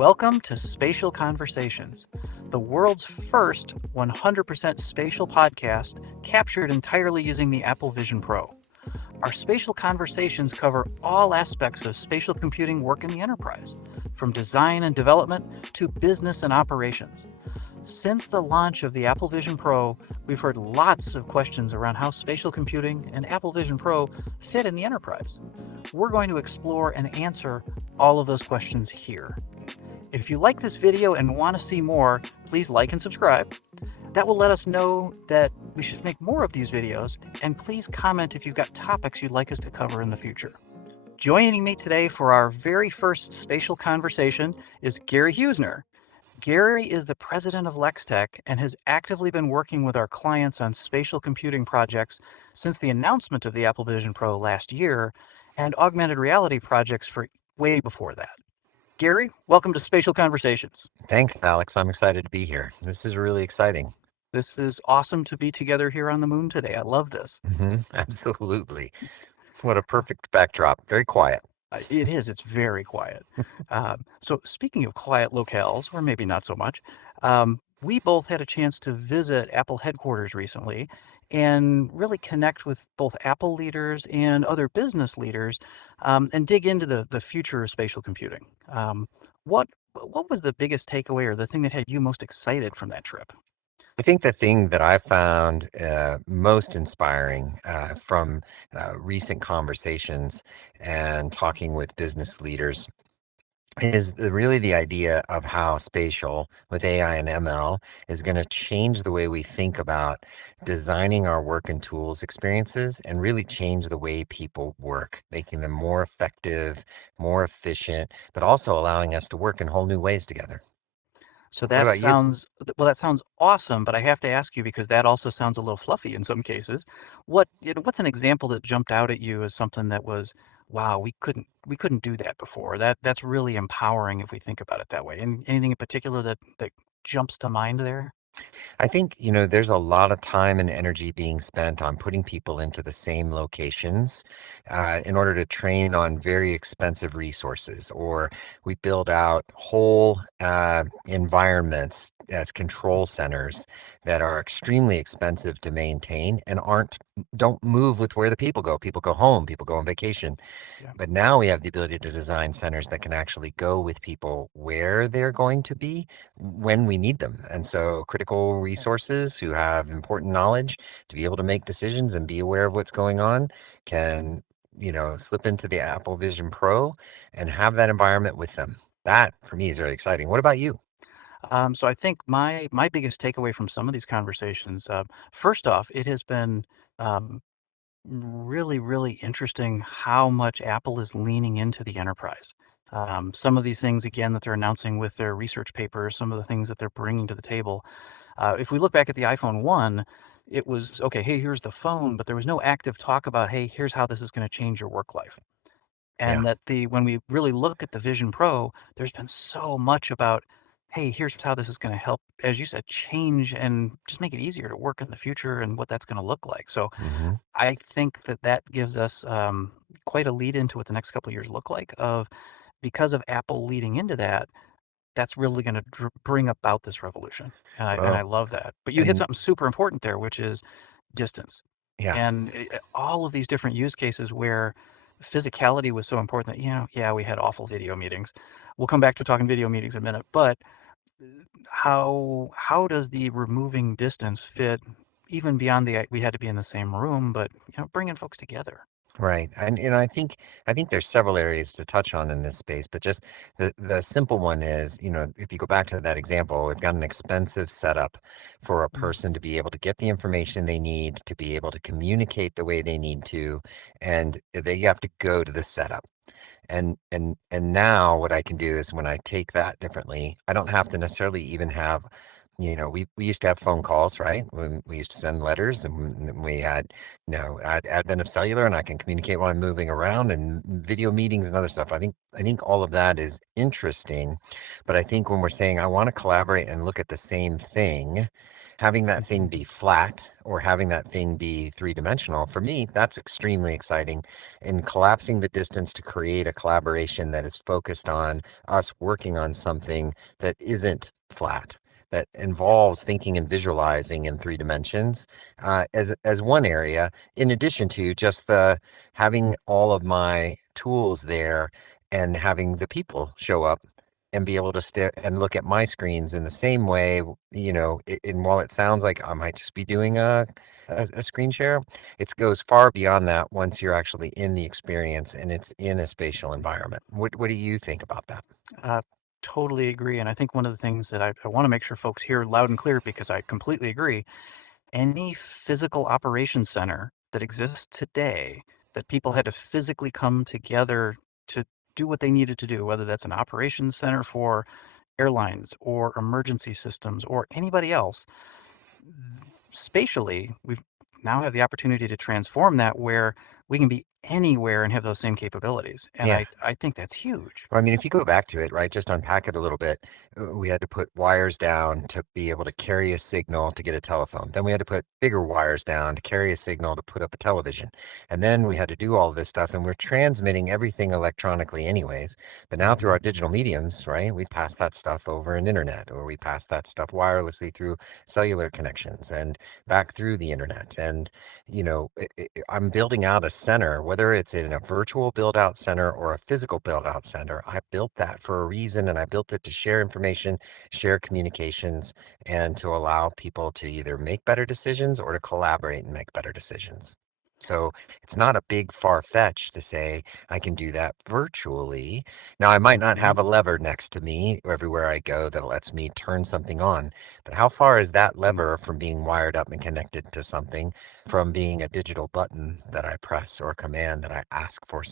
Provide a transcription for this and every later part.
Welcome to Spatial Conversations, the world's first 100% spatial podcast captured entirely using the Apple Vision Pro. Our Spatial Conversations cover all aspects of spatial computing work in the enterprise, from design and development to business and operations. Since the launch of the Apple Vision Pro, we've heard lots of questions around how spatial computing and Apple Vision Pro fit in the enterprise. We're going to explore and answer all of those questions here. If you like this video and want to see more, please like and subscribe. That will let us know that we should make more of these videos, and please comment if you've got topics you'd like us to cover in the future. Joining me today for our very first spatial conversation is Gary Heusner. Gary is the president of Lextech and has actively been working with our clients on spatial computing projects since the announcement of the Apple Vision Pro last year, and augmented reality projects for way before that. Gary, welcome to Spatial Conversations. Thanks, Alex. I'm excited to be here. This is really exciting. This is awesome to be together here on the moon today. I love this. Absolutely. What a perfect backdrop. Very quiet. It is. It's very quiet. So speaking of quiet locales, or maybe not so much, we both had a chance to visit Apple headquarters recently and really connect with both Apple leaders and other business leaders and dig into the future of spatial computing. What was the biggest takeaway or the thing that had you most excited from that trip? I think the thing that I found most inspiring from recent conversations and talking with business leaders is really the idea of how spatial with AI and ML is going to change the way we think about designing our work and tools experiences and really change the way people work, making them more effective, more efficient, but also allowing us to work in whole new ways together. So What that about you? sounds, well, that sounds awesome, but I have to ask you because that also sounds a little fluffy in some cases. What's an example that jumped out at you as something that was, wow, we couldn't do that before. That's really empowering if we think about it that way. And anything in particular that jumps to mind there? I think, there's a lot of time and energy being spent on putting people into the same locations in order to train on very expensive resources, or we build out whole environments as control centers that are extremely expensive to maintain and don't move with where the people go. People go home, people go on vacation. Yeah. But now we have the ability to design centers that can actually go with people where they're going to be when we need them. And so critical resources who have important knowledge to be able to make decisions and be aware of what's going on can, slip into the Apple Vision Pro and have that environment with them. That for me is very exciting. What about you? So I think my biggest takeaway from some of these conversations, first off, it has been um, really, really interesting how much Apple is leaning into the enterprise. Some of these things, again, that they're announcing with their research papers, some of the things that they're bringing to the table. If we look back at the iPhone 1, it was, okay, hey, here's the phone, but there was no active talk about, hey, here's how this is going to change your work life. Yeah. And that when we really look at the Vision Pro, there's been so much about, hey, here's how this is going to help, as you said, change and just make it easier to work in the future and what that's going to look like. So hmm I think that gives us quite a lead into what the next couple of years look like. Because of Apple leading into that, that's really going to bring about this revolution, and I Well, love that. But you hit and something super important there, which is distance, yeah. and all of these different use cases where physicality was so important that yeah, we had awful video meetings. We'll come back to talking video meetings in a minute, but how does the removing distance fit even beyond the we had to be in the same room, but bringing folks together? Right. And I think there's several areas to touch on in this space, but just the simple one is, if you go back to that example, we've got an expensive setup for a Mm. person to be able to get the information they need, to be able to communicate the way they need to, and they have to go to the setup. And now what I can do is when I take that differently, I don't have to necessarily even have, we used to have phone calls, right? When we used to send letters, and then we had, advent of cellular, and I can communicate while I'm moving around, and video meetings and other stuff. I think all of that is interesting, but I think when we're saying I want to collaborate and look at the same thing, Having that thing Mhm. be flat or having that thing be three-dimensional, for me, that's extremely exciting. In collapsing the distance to create a collaboration that is focused on us working on something that isn't flat, that Yep. involves thinking and visualizing in three dimensions, as one area, in addition to just the having all of my tools there and having the people show up and be able to stare and look at my screens in the same way, and while it sounds like I might just be doing a screen share, it goes far beyond that once you're actually in the experience and it's in a spatial environment. What do you think about that? Uh, Totally agree. And I think one of the things that I want to make sure folks hear loud and clear, because I completely agree, any physical operations center that exists today that people had to physically come together to do what they needed to do, whether that's an operations center for airlines or emergency systems or anybody else, spatially, we've now have the opportunity to transform that where we can be anywhere and have those same capabilities. And Yeah. I think that's huge. Well, I mean, if you go back to it, right, just unpack it a little bit, we had to put wires down to be able to carry a signal to get a telephone. Then we had to put bigger wires down to carry a signal to put up a television. And then we had to do all this stuff, and we're transmitting everything electronically, anyways. But now through Hmm. our digital mediums, right, we pass that stuff over an internet, or we pass that stuff wirelessly through cellular connections and back through the internet. And I'm building out a center, whether it's in a virtual build out center or a physical build out center. I built that for a reason, and I built it to share information, share communications, and to allow people to either make better decisions or to collaborate and make better decisions. So it's not a big far fetch to say I can do that virtually. Now, I might not Hmm. have a lever next to me everywhere I go that lets me turn something on, but how far is that lever from being wired up and connected to something, from being a digital button that I press or a command that I ask for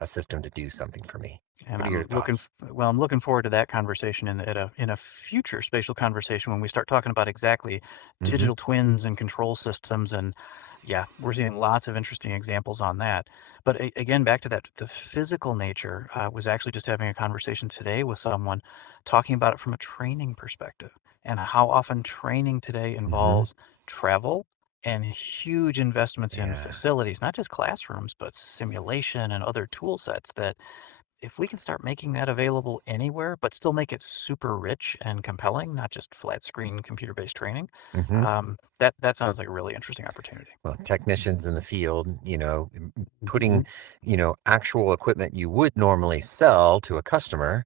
a system to do something for me? And What are your thoughts? I'm looking forward to that conversation in a future spatial conversation when we start talking about exactly Hmm. digital twins and control systems. And yeah, we're seeing lots of interesting examples on that. But again, back to that, the physical nature, was actually just having a conversation today with someone talking about it from a training perspective and how often training today Hmm. involves travel and huge investments in Yeah. facilities, not just classrooms, but simulation and other tool sets that if we can start making that available anywhere, but still make it super rich and compelling, not just flat screen computer based training, Hmm. that sounds like a really interesting opportunity. Well, technicians in the field, putting, Hmm. actual equipment you would normally sell to a customer,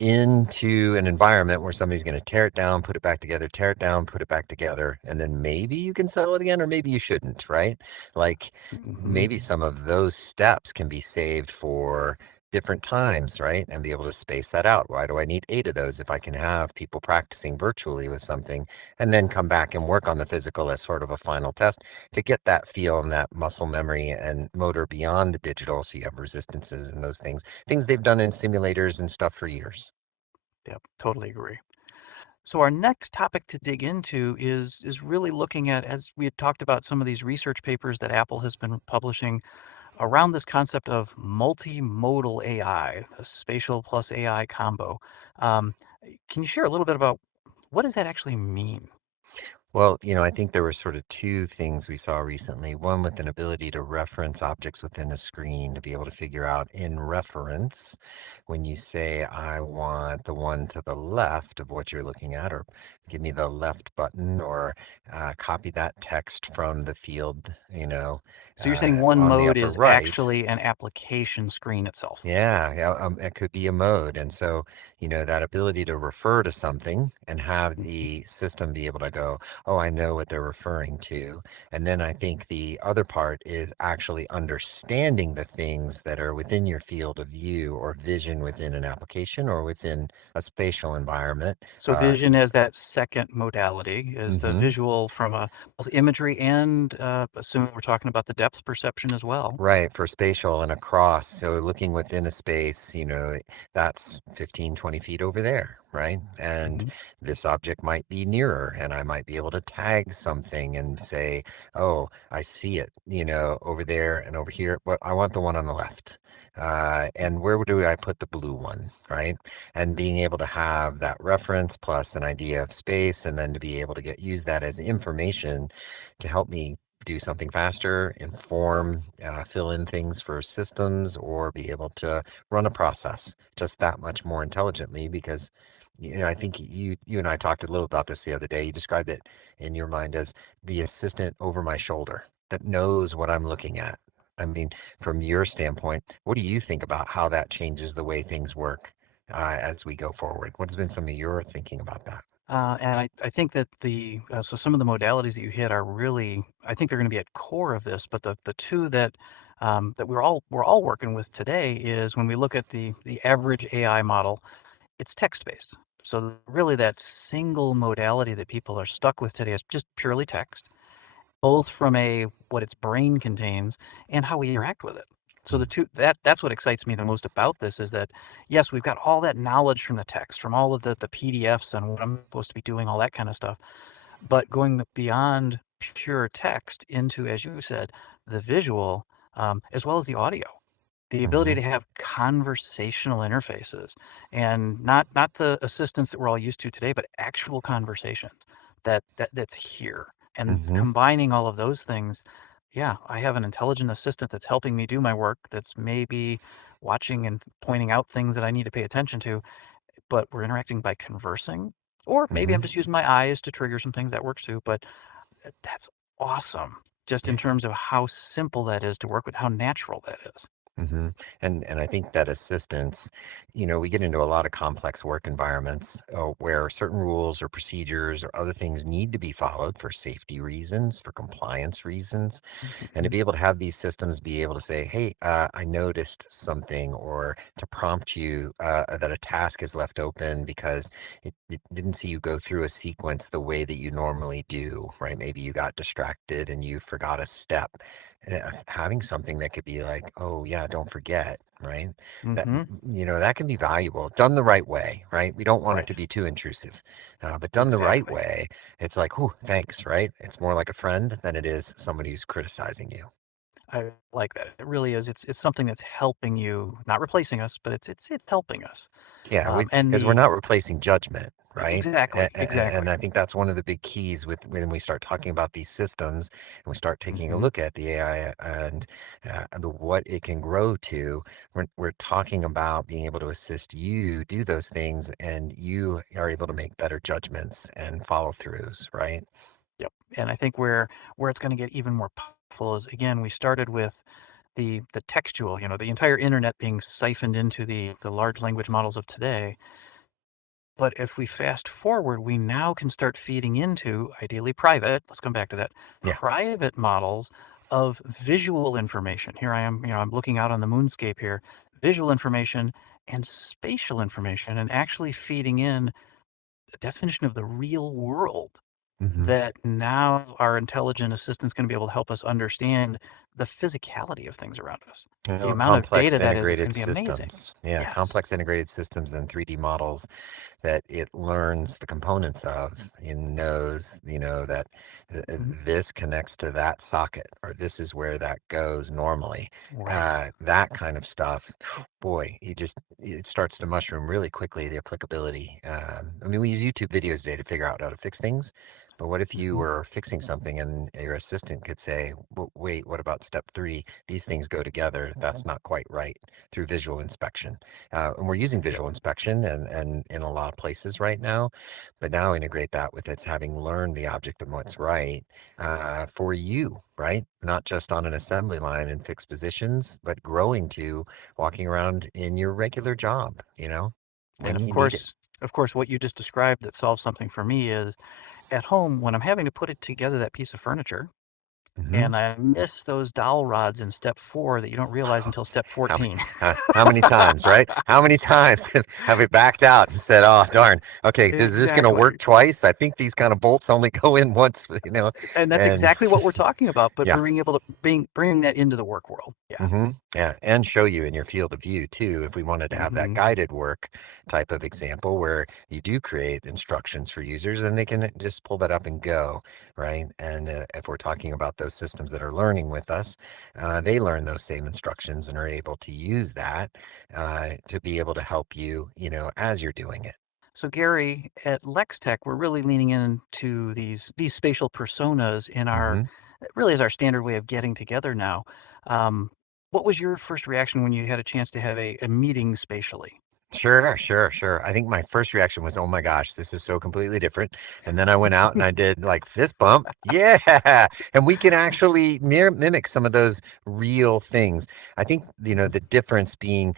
into an environment where somebody's going to tear it down, put it back together, tear it down, put it back together, and then maybe you can sell it again, or maybe you shouldn't, right? Like Hmm. maybe some of those steps can be saved for different times, right? And be able to space that out. Why do I need eight of those if I can have people practicing virtually with something and then come back and work on the physical as sort of a final test to get that feel and that muscle memory and motor beyond the digital so you have resistances and those things they've done in simulators and stuff for years. Yep, totally agree. So our next topic to dig into is really looking at, as we had talked about, some of these research papers that Apple has been publishing around this concept of multimodal AI, the spatial plus AI combo. Um, can you share a little bit about what does that actually mean? Well, I think there were sort of two things we saw recently. One with an ability to reference objects within a screen to be able to figure out in reference when you say, I want the one to the left of what you're looking at, or give me the left button, or copy that text from the field, So you're saying one on the mode upper is right. actually an application screen itself. Yeah, yeah, it could be a mode. And so, that ability to refer to something and have Mhm. the system be able to go, oh, I know what they're referring to. And then I think the other part is actually understanding the things that are within your field of view or vision within an application or within a spatial environment. So vision as that second modality is the Mhm. visual from a both imagery and assuming we're talking about the depth perception as well. Right, for spatial and across. So looking within a space, that's 15, 20 feet over there, right? And Hmm. this object might be nearer, and I might be able to tag something and say, oh, I see it, over there and over here, but I want the one on the left. And where do I put the blue one, right? And being able to have that reference plus an idea of space, and then to be able to use that as information to help me do something faster, inform, fill in things for systems, or be able to run a process just that much more intelligently. Because I think you and I talked a little about this the other day. You described it in your mind as the assistant over my shoulder that knows what I'm looking at. I mean, from your standpoint, what do you think about how that changes the way things work as we go forward? What's been some of your thinking about that? And I think that so some of the modalities that you hit are really, I think they're going to be at core of this. But the two that we're all working with today is when we look at the average AI model, it's text based. So really, that single modality that people are stuck with today is just purely text, both from a what its brain contains and how we interact with it. So the Mm, two that's what excites me the most about this is that yes, we've got all that knowledge from the text, from all of the PDFs and what I'm supposed to be doing, all that kind of stuff. But going beyond pure text into, as you said, the visual, as well as the audio, the ability mhm, to have conversational interfaces, and not the assistants that we're all used to today, but actual conversations that's here. And mhm, combining all of those things, yeah, I have an intelligent assistant that's helping me do my work, that's maybe watching and pointing out things that I need to pay attention to, but we're interacting by conversing. Or maybe I'm mhm. just using my eyes to trigger some things that works too. But that's awesome, just in Yeah. terms of how simple that is to work with, how natural that is. hmm And I think that assistance, we get into a lot of complex work environments where certain rules or procedures or other things need to be followed for safety reasons, for compliance reasons. And to Mhm. be able to have these systems be able to say, hey, I noticed something, or to prompt you that a task is left open because it didn't see you go through a sequence the way that you normally do, right? Maybe you got distracted and you forgot a step. Having something that could be like, oh, yeah, don't forget, right? That, Mhm. that can be valuable done the right way, right? We don't want it to Right. be too intrusive, but done the right Exactly. way, it's like, oh, thanks, right? It's more like a friend than it is somebody who's criticizing you. I like that. It really is. It's something that's helping you, not replacing us, but it's helping us. Yeah, And because we're the not replacing judgment, right? exactly, And exactly. I think that's one of the big keys with when we start talking about these systems and we start taking a Mhm. look at the AI and what it can grow to. We're talking about being able to assist you do those things, and you are able to make better judgments and follow throughs, right? Yep. And I think where it's going to get even more powerful is, again, we started with the textual, the entire internet being siphoned into the large language models of today. But if we fast forward, we now can start feeding into, ideally private, let's come back to that, Yeah. private models of visual information. Here I am, I'm looking out on the moonscape here, visual information and spatial information, and actually feeding in the definition of the real world, hmm that now our intelligent assistant's going to be able to help us understand the physicality of things around us. The amount of Complex data that is, it's integrated going to be amazing. systems. Yeah, Yes. complex integrated systems and 3D models that it learns the components of and knows, that Mhm. this connects to that socket, or this is where that goes normally. Right. That kind of stuff, boy, it starts to mushroom really quickly, the applicability. I mean, we use YouTube videos today to figure out how to fix things. But what if you Mhm. were fixing something and your assistant could say, wait, what about step three? These things go together. That's not quite right through visual inspection. And we're using Yep. visual inspection and in a lot of places right now, but now integrate that with its having learned the object and what's right for you, right? Not just on an assembly line in fixed positions, but growing to walking around in your regular job, And when you need it. of course, what you just described that solves something for me is at home when I'm having to put it together, that piece of furniture, hmm and I miss those dowel rods in step 4 that you don't realize until step How, 14. how many times, right? How many times have we backed out and said, "Oh, darn, okay, is this going to work Exactly. twice? I think these kind of bolts only go in once, And that's and exactly what we're talking about, but yeah, being able to bringing that into the work world. Yeah. yeah, and show you in your field of view too. If we wanted to have that Mhm. guided work type of example where you do create instructions for users and they can just pull that up and go, right? And if we're talking about those systems that are learning with us, they learn those same instructions and are able to use that to be able to help you, as you're doing it. So Gary, at Lextech, we're really leaning into these spatial personas in our Hmm. really as our standard way of getting together now. Um, what was your first reaction when you had a chance to have a meeting spatially? Sure, sure, sure. I think my first reaction was, "Oh my gosh, this is so completely different." And then I went out and I did like fist bump. Yeah. And we can actually mimic some of those real things. I think, the difference being,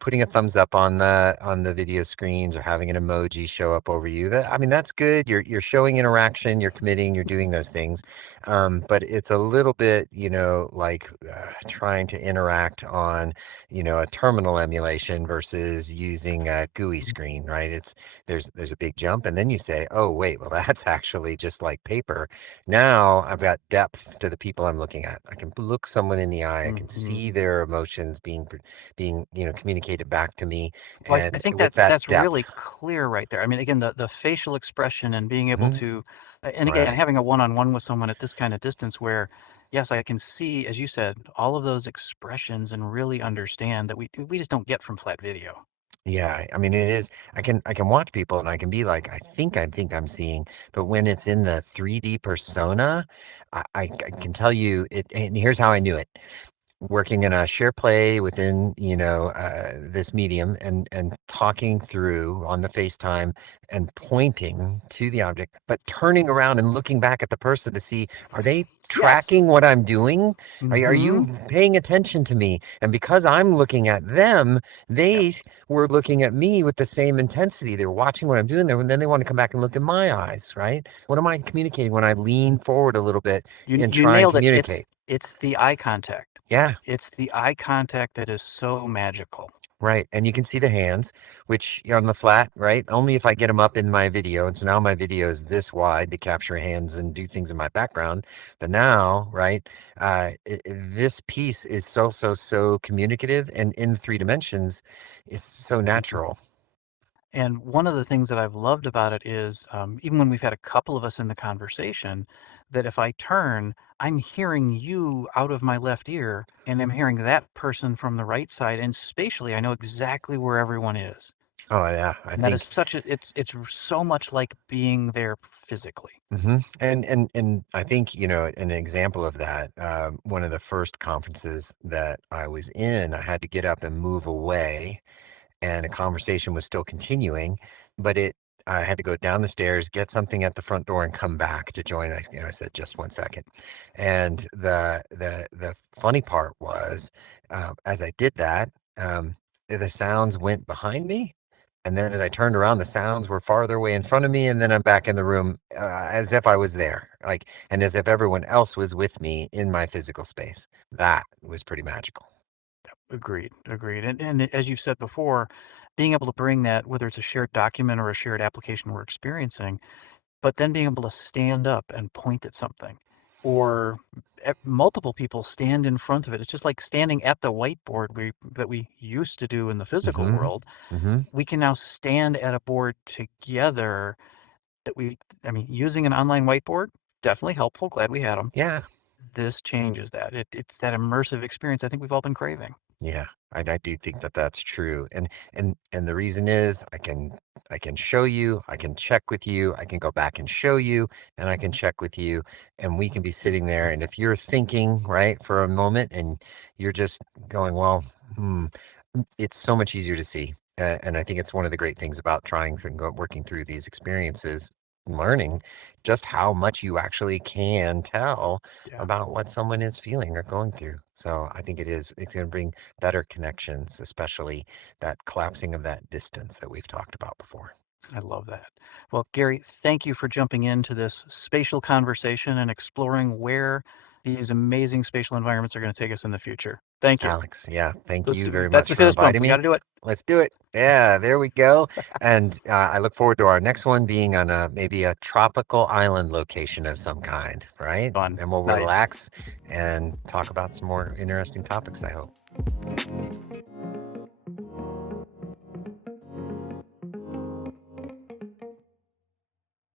putting a thumbs up on the video screens or having an emoji show up over you. I mean, that's good. You're showing interaction, you're committing, you're doing those things. But it's a little bit, like trying to interact on a terminal emulation versus using a GUI screen, right? There's a big jump, and then you say, oh wait, well that's actually just like paper. Now I've got depth to the people I'm looking at. I can look someone in the eye. I can Hmm. see their emotions being communicated back to me, Well, I and think with that's that that's depth. really clear right there. I mean, again, the facial expression and being able Mhm. to, and again, Right. having a one-on-one with someone at this kind of distance where, yes, I can see, as you said, all of those expressions and really understand that we just don't get from flat video. Yeah, I mean it is. I can watch people and I can be like, I think I'm seeing, but when it's in the 3D persona, I can tell you it. And here's how I knew it: working in a share play within this medium and talking through on the FaceTime and pointing to the object, but turning around and looking back at the person to see, are they Yes. tracking what I'm doing? Are Hmm. you paying attention to me? And because I'm looking at them, Yep. they were looking at me with the same intensity. They're watching what I'm doing there, and then they want to come back and look in my eyes, right? What am I communicating when I lean forward a little bit You and you try and nailed it. It's communicate? it's the eye contact. Yeah. It's the eye contact that is so magical. Right, and you can see the hands, which on the flat, right? Only if I get them up in my video, and so now my video is this wide to capture hands and do things in my background. But now, right, this piece is so communicative, and in 3 dimensions, is so natural. And one of the things that I've loved about it is, even when we've had a couple of us in the conversation, that if I turn, I'm hearing you out of my left ear, and I'm hearing that person from the right side, and spatially, I know exactly where everyone is. Oh yeah, I And that is think. such a, it's so much like being there physically. And I think an example of that. One of the first conferences that I was in, I had to get up and move away and a conversation was still continuing, but I had to go down the stairs, get something at the front door, and come back to join. I said just 1 second, and the funny part was, as I did that, the sounds went behind me, and then as I turned around, the sounds were farther away in front of me, and then I'm back in the room as if I was there, like, and as if everyone else was with me in my physical space. That was pretty magical. Agreed, agreed. And as you've said before, being able to bring that, whether it's a shared document or a shared application we're experiencing, but then being able to stand up and point at something, or multiple people stand in front of it. It's just like standing at the whiteboard that we used to do in the physical Mm-hmm. world. Mm-hmm. We can now stand at a board together. I mean, using an online whiteboard, definitely helpful. Glad we had them. Yeah. This changes that. It's that immersive experience I think we've all been craving. Yeah, I do think that that's true, and the reason is I can show you, I can check with you, I can go back and show you, and I can check with you, and we can be sitting there, and if you're thinking right for a moment, and you're just going, well, it's so much easier to see, and I think it's one of the great things about trying and working through these experiences, learning just how much you actually can tell Yeah, about what someone is feeling or going through. So I think it's going to bring better connections, especially that collapsing of that distance that we've talked about before. I love that. Well, Gary, thank you for jumping into this spatial conversation and exploring where these amazing spatial environments are going to take us in the future. Thank you. Alex, yeah, thank you very That's much the for fist bump. inviting We got me. to do it. Let's do it. Yeah, there we go. And I look forward to our next one being on maybe a tropical island location of some kind, right? Fun. And we'll Nice. relax and talk about some more interesting topics, I hope.